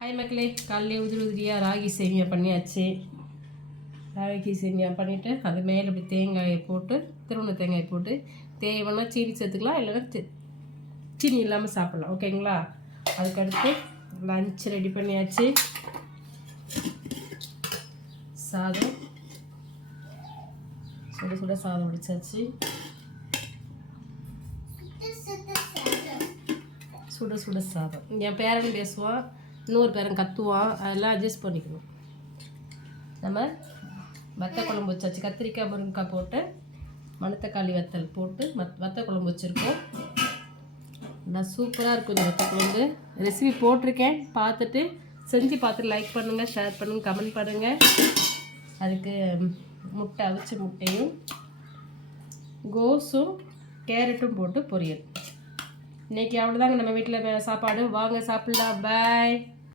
Hi மக்களே, காலையில் உதிரியாக ராகி சேமியா பண்ணியாச்சு. ராகி சேமியா பண்ணிவிட்டு அது மேலே இப்படி தேங்காயை போட்டு திருவண்ண தேங்காயை போட்டு தேவைன்னா சீனி சேர்த்துக்கலாம், இல்லைன்னா சீனி இல்லாமல் சாப்பிட்லாம். ஓகேங்களா? அதுக்கடுத்து லஞ்ச் ரெடி பண்ணியாச்சு. சாதம் சுட சுட சாதம் வடிச்சாச்சு. சுட சுட சாதம் என் பேரன் பேசுவான், இன்னொரு பேரன் கத்துவான், அதெல்லாம் அட்ஜஸ்ட் பண்ணிக்கணும். நம்ம வத்த குழம்பு வச்சாச்சு. கத்திரிக்காய் முருங்கைக்காய் போட்டு மணத்தக்காளி வத்தல் போட்டு வத்த குழம்பு வச்சுருக்கோம். நான் சூப்பராக இருக்கும் இந்த வத்த குழம்பு. ரெசிபி போட்டிருக்கேன், பார்த்துட்டு செஞ்சு பார்த்துட்டு லைக் பண்ணுங்கள், ஷேர் பண்ணுங்கள், கமெண்ட் பண்ணுங்கள். அதுக்கு முட்டை அவிச்ச முட்டையும் கோஸும் கேரட்டும் போட்டு பொரியல். இன்றைக்கி அவ்வளோதாங்க நம்ம வீட்டில் சாப்பாடு. வாங்க சாப்பிட்லாம். பாய்.